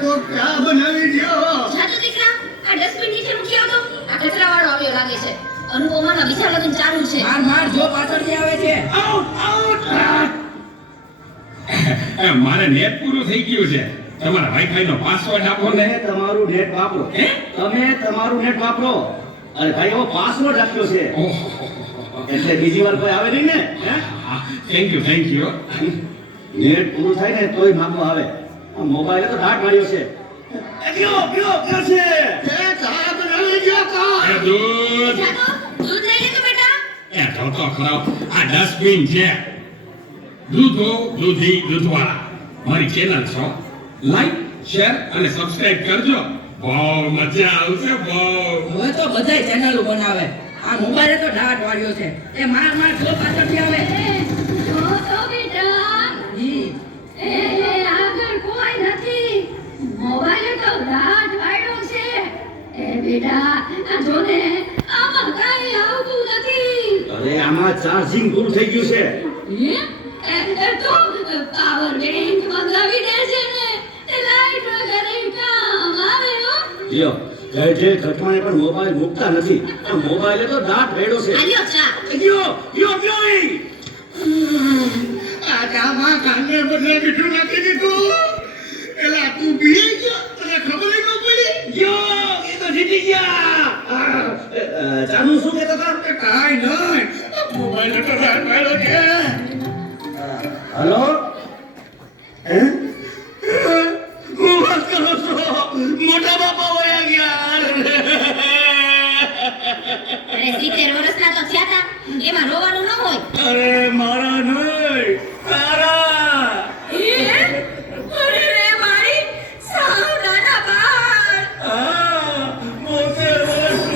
તો ક્યાં બનાવી ગયો? જાતો દીકરા, આ ડસ્ટબિન નીચે મૂકી આવતો. આ કચરાવાળો આવ્યો લાગે છે. અનુપમાના બીજા લગ્ન ચાલુ છે. માર જો પાછળથી આવે છે. મારે નેટ પૂરું થઈ ગયું છે. તમારા વાઈફાઈ નો પાસવર્ડ આપો ને. તમારું નેટ વાપરો. તમે તમારું નેટ વાપરો. અરે ભાઈ એવો પાસવર્ડ રાખ્યો છે. એટલે બીજી વાર કોઈ આવે નહીં ને? Thank you. નેટ પૂરું થાય ને તોય માંગવા આવે. આ મોબાઈલે તો ડાટ માર્યો છે. કયો છે? ચા બનાવી ગયો કા? દૂધ જાતો, દૂધ લઈ લે તો બેટા. તો ખરાબ. આ ડસ્ટબિન છે. દૂધો દૂધી દૂધવાળા મારી ચેનલ છો. લાઈક શેર અને સબસ્ક્રાઇબ કરજો. બહુ મજા આવશે. બહુ હવે તો બધાય ચેનલો બનાવે. આ મોબાઈલે તો ડાટ વાળ્યો છે. એ માર જો પાછળથી આવે. જો તો બેટા. જી આગળ કોઈ નથી. મોબાઈલે તો દાટ વાળ્યો છે. એ બેટા, આ જો ને, આમાં કાંઈ આવતું નથી. અરે આમાં ચાર્જિંગ પૂરું થઈ ગયું છે. એ તો પાવર બેંક મંગાવી દે છે ને. તે લાઈટ વગર કામ આવે હો. લ્યો જે ઘટમાએ પણ મોબાઈલ મૂકતા નથી. આ મોબાઈલે તો દાટ રેડો છે. આલ્યો ચા. ગયો આ ચામાં કાંદે બદલે મીઠું નાખી દીધું. એલા તું પી ગયો તને ખબર ન પડી. એ તો જીતી ગયા. ચાનું શું કહેતા હતા? કાઈ નહીં. મોબાઈલ તો રાત વાળો છે. હેલો હું વાત કરો છો? મોટા બાપા વયા ગયા. અરે 70 વર્ષના તો થયા તા. એમાં રોવાનું ન હોય. અરે મારા નહીં તારા. અરે રે મારી સાવ નાના બાળ. 70 વર્ષનું.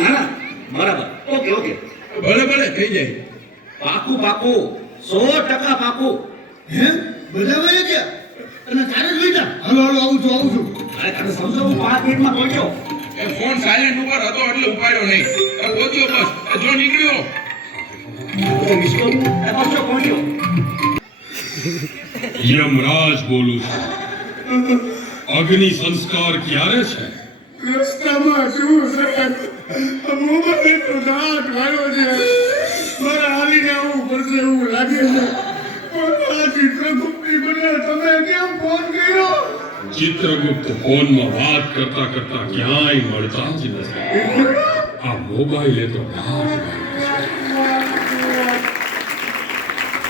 ના બરાબર. ઓકે ભલે થઈ જાય. પાકું 100% પાકું. બધા વયા ગયા અને તારે જ લીધા. હાલો આવું છું. અરે તમે સમજો હું 5 મિનિટમાં પહોંચ્યો. એ ફોન સાયલેન્ટ ઉપર હતો એટલે ઉપાડ્યો નહીં. પહોંચ્યો બસ. જો નીકળ્યો. પહોંચ્યો. યમરાજ બોલું છું. અગ્નિ સંસ્કાર ક્યારે છે? રસ્તામાં શું સાહેબ? મોબાઈલ તો દાટ વાળ્યો છે. મારે હાલીને આવવું પડશે એવું લાગે છે. પણ આ ચિત્રગુપ્તની બદલે તમે કેમ ફોન કર્યો? ચિત્રગુપ્ત ફોનમાં વાત કરતા ક્યાંય મળતા જ નથી. આ મોબાઈલે તો ડાટ